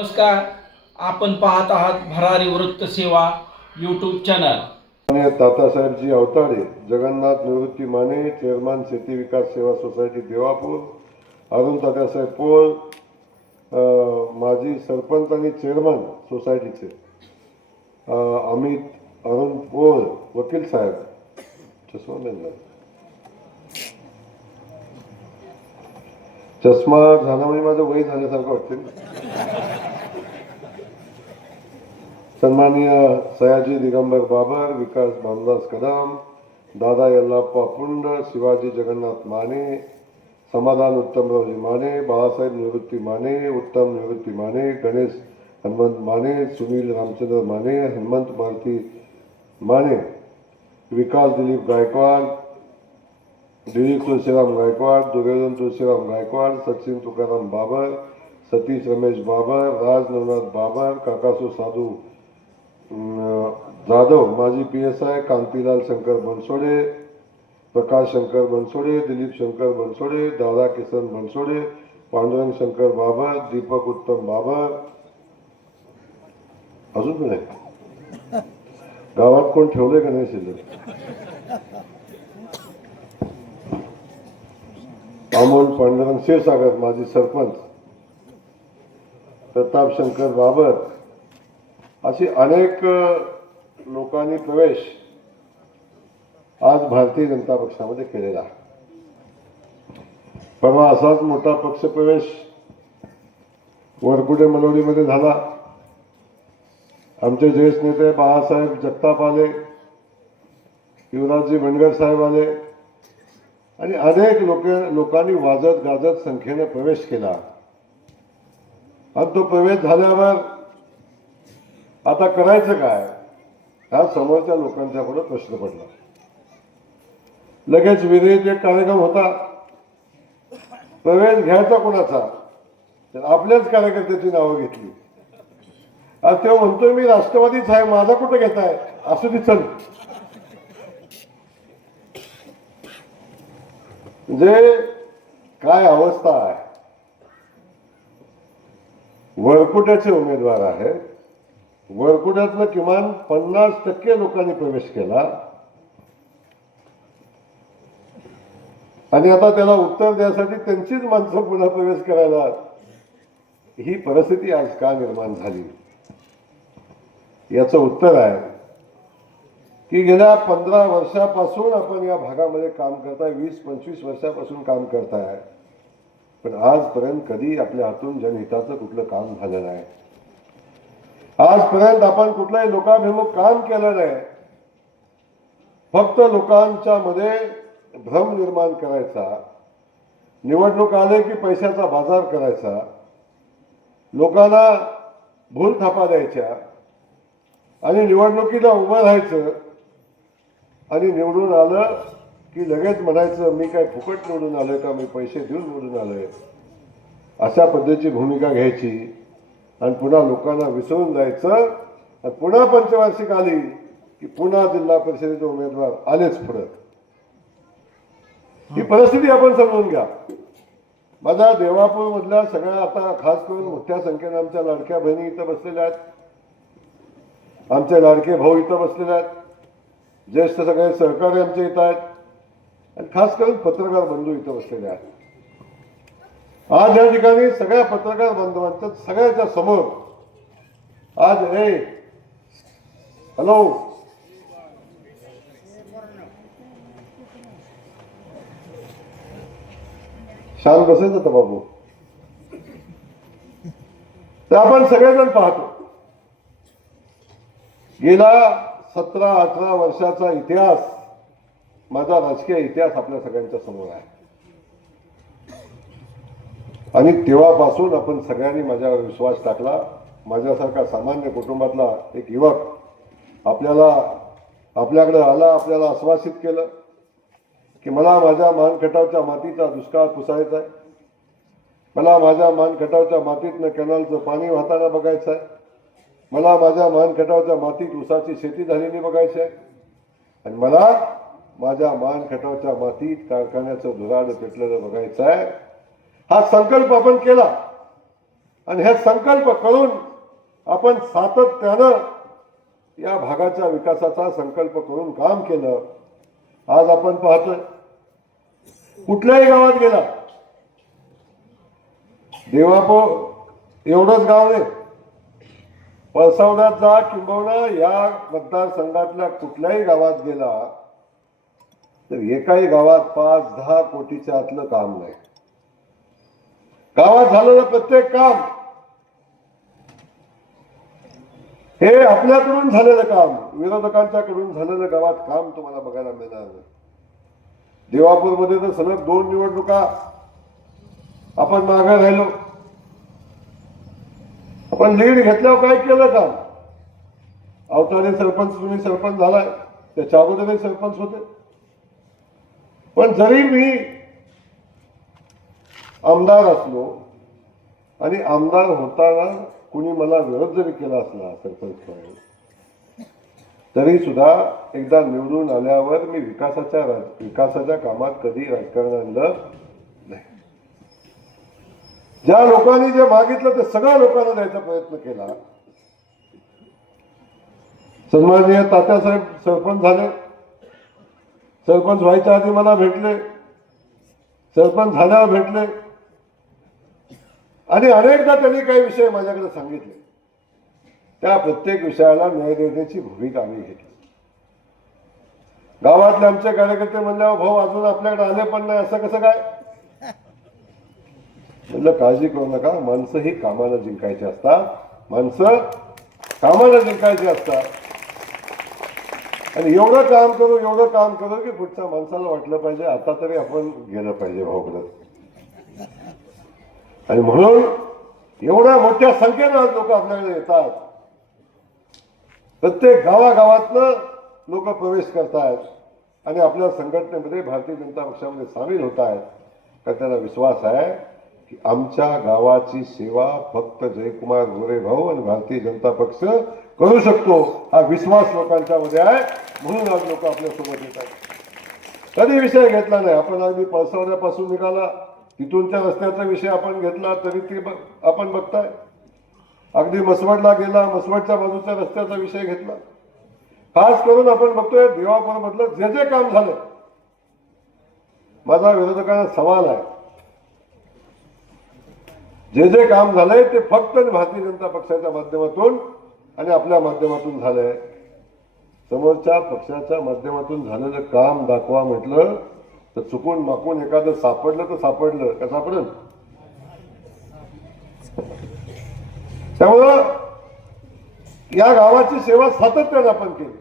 नमस्कार. आपण पाहत आहात भरारी वृत्त सेवा यूट्यूब चॅनल. तातासाहेबजी अवताडे, जगन्नाथ निवृत्ती माने, चेअरमन शेती विकास सेवा सोसायटी देवापूर, अरुण तात्यासाहेब पोळ, माजी सरपंच आणि चेअरमन सोसायटीचे अमित अरुण पोळ, वकील साहेब, चष्मा झाला म्हणजे माझं वय झाल्यासारखं वाटते. सन्माननीय सयाजी दिगंबर बाबर, विकास भामदास कदम, दादा यल्लाप्पा पुंड, शिवाजी जगन्नाथ माने, समाधान उत्तमरावजी माने, बाळासाहेब निवृत्ती माने, उत्तम निवृत्ती माने, गणेश हनुमंत माने, सुनील रामचंद्र माने, हनुमंत मारुती माने, विकास दिलीप गायकवाड, दिलीप तुळशीराम गायकवाड, दुर्योधन तुळशीराम गायकवाड, सचिन तुकाराम बाबर, सतीश रमेश बाबर, राज नवनाथ बाबर, काकासू साधू जाधव, माजी PSI, कांतीलाल शंकर बनसोडे, प्रकाश शंकर बनसोडे, दिलीप शंकर बनसोडे, दादा किसन बनसोडे, पांडुरंग शंकर बाबर, दीपक उत्तम बाबर, अजून पण आहे गावात कोण ठेवले का नाही शिल्लक. अमोल पांडुरंग क्षीरसागर, माजी सरपंच, प्रताप शंकर बाबर, अशी अनेक लोकांनी प्रवेश आज भारतीय जनता पक्षामध्ये केलेला. परवा असाच मोठा पक्ष प्रवेश वरकुटे मनोरीमध्ये झाला. आमचे ज्येष्ठ नेते बाळासाहेब जगताप आले, युवराजजी बनगर साहेब आले आणि अनेक लोकांनी वाजत गाजत संख्येने प्रवेश केला. आणि तो प्रवेश झाल्यावर आता करायचं काय हा समोरच्या लोकांच्या पुढे प्रश्न पडला. लगेच विधेयक एक कार्यक्रम होता, प्रवेश घ्यायचा कोणाचा, तर आपल्याच कार्यकर्त्याची नावं घेतली. आज तो म्हणतोय मी राष्ट्रवादीच आहे, माझा कुठं घेताय, असू दे चल. म्हणजे काय अवस्था आहे. वरकुट्याचे उमेदवार आहे, वरकुट्यातलं किमान 50% लोकांनी प्रवेश केला आणि आता त्याला उत्तर द्यायसाठी त्यांचीच माणसं पुन्हा प्रवेश करायला. ही परिस्थिती आज का निर्माण झाली याचं उत्तर आहे की गेल्या 15 वर्षापासून आपण या भागामध्ये काम करताय, 20-25 वर्षापासून काम करताय, पण आजपर्यंत कधी आपल्या हातून जनहिताचं कुठलं काम झालं नाही. आजपर्यंत आपण कुठलाही लोकाभिमुख काम केलं नाही. फक्त लोकांच्या मध्ये भ्रम निर्माण करायचा, निवडणूक आले की पैशाचा बाजार करायचा, लोकांना भूल थापा द्यायच्या आणि निवडणुकीला उभं राहायचं आणि निवडून आलं की लगेच म्हणायचं मी काय फुकट निवडून आलोय का, मी पैसे देऊन निवडून आलोय, अशा पद्धतीची भूमिका घ्यायची आणि पुन्हा लोकांना विसरून जायचं. आणि पुन्हा पंचवार्षिक आली की पुन्हा जिल्हा परिषदेचे उमेदवार आलेच पुढे. ही परिस्थिती आपण समजून घ्या. माझ्या देवापूर मधल्या सगळ्या आता खास करून मोठ्या संख्येने आमच्या लाडक्या बहिणी इथं बसलेल्या आहेत, आमचे लाडके भाऊ इथं बसलेले आहेत, ज्येष्ठ सगळे सहकारी आमचे इथं आहेत आणि खास करून पत्रकार बंधू इथं बसलेले आहेत. आज या ठिकाणी सगळ्या पत्रकार बांधवांच्या सगळ्याच्या समोर आज हॅलो शांत बसायचं तर बाबू. तर आपण सगळेजण पाहतो गेला 17-18 वर्षाचा इतिहास, माझा राजकीय इतिहास आपल्या सगळ्यांच्या समोर आहे. आणि तेव्हापासून आपण सगळ्यांनी माझ्यावर विश्वास टाकला. माझ्यासारखा सामान्य कुटुंबातला एक युवक आपल्याकडे आला, आपल्याला आश्वासित केलं की मला माझ्या मानखटावच्या मातीचा दुष्काळ पुसायचा आहे, मला माझ्या मानखटावच्या मातीतनं कॅनलचं पाणी वाहताना बघायचं आहे, मला माझ्या मानखटावच्या मातीत ऊसाची शेती झालेली बघायची आहे आणि मला माझ्या मानखटावच्या मातीत कारखान्याचं धुराड पेटलेलं बघायचं आहे. हा संकल्प आपण केला आणि हे संकल्प करून आपण सातत्यानं या भागाच्या विकासाचा संकल्प करून काम केलं. आज आपण पाहतोय कुठल्याही गावात गेला, देवापूर एवढंच गाव नाही, पळसवड्यात जा किंबहुना या मतदारसंघातल्या कुठल्याही गावात गेला तर एकाही गावात 5-10 कोटीच्या आतलं काम नाही. गावात झालेलं प्रत्येक काम हे आपल्याकडून झालेलं काम, विरोधकांच्याकडून झालेलं गावात काम तुम्हाला बघायला मिळणार नाही. देवापूरमध्ये तर सलग 2 निवडणुका आपण मागे राहिलो. आपण लीड घेतल्यावर काय केलं काम? अवताडे सरपंच, तुम्ही सरपंच झालाय, त्याच्या अगोदरही सरपंच होते. पण जरी मी आमदार असलो आणि आमदार होताना कुणी मला विरोध जरी केला असला सरपंच, तरी सुद्धा एकदा निवडून आल्यावर मी विकासाच्या कामात कधी राजकारण आणलं नाही. ज्या लोकांनी जे मागितलं ते सगळ्या लोकांना द्यायचा प्रयत्न केला. सन्माननीय तात्यासाहेब सरपंच झाले, सरपंच व्हायच्या आधी मला भेटले, सरपंच झाल्यावर भेटले आणि अनेकदा त्यांनी काही विषय माझ्याकडे सांगितले. त्या प्रत्येक विषयाला न्याय देण्याची भूमिका आम्ही घेतली. गावातले आमचे कार्यकर्ते म्हणल्यावर भाऊ अजून आपल्याकडे आले पण नाही, असं कसं काय? म्हणलं काळजी करू नका, माणसं ही कामाला जिंकायची असतात, माणसं कामाला जिंकायची असतात. आणि एवढं काम करू की पुढच्या माणसाला वाटलं पाहिजे आता तरी आपण गेलं पाहिजे भाऊकडे. आणि म्हणून एवढ्या मोठ्या संख्येनं आज लोक आपल्याकडे येतात. प्रत्येक गावागावातनं लोक प्रवेश करतायत आणि आपल्या संघटनेमध्ये भारतीय जनता पक्षामध्ये सामील होत आहेत. तर त्यांना विश्वास आहे की आमच्या गावाची सेवा फक्त जयकुमार गोरे भाऊ आणि भारतीय जनता पक्ष करू शकतो, हा विश्वास लोकांच्या मध्ये आहे. म्हणून आज लोक आपल्यासोबत येत आहेत. कधी विषय घेतला नाही. आपण अगदी पळसवड्यापासून निघाला, तिथूनच्या रस्त्याचा विषय आपण घेतला तरी ते आपण बघताय. अगदी मसवडला गेला, मसवडच्या बाजूच्या रस्त्याचा विषय घेतला. खास करून आपण बघतोय देवापूरमधलं जे जे काम झालं. माझा विरोधकांना सवाल आहे, जे जे काम झालंय ते फक्त भारतीय जनता पक्षाच्या माध्यमातून आणि आपल्या माध्यमातून झालंय. समोरच्या पक्षाच्या माध्यमातून झालेलं काम दाखवा म्हटलं तर चुकून माकून एखादं सापडलं तर सापडलं का सापडलं. त्यामुळं या गावाची सेवा सातत्याने आपण केली.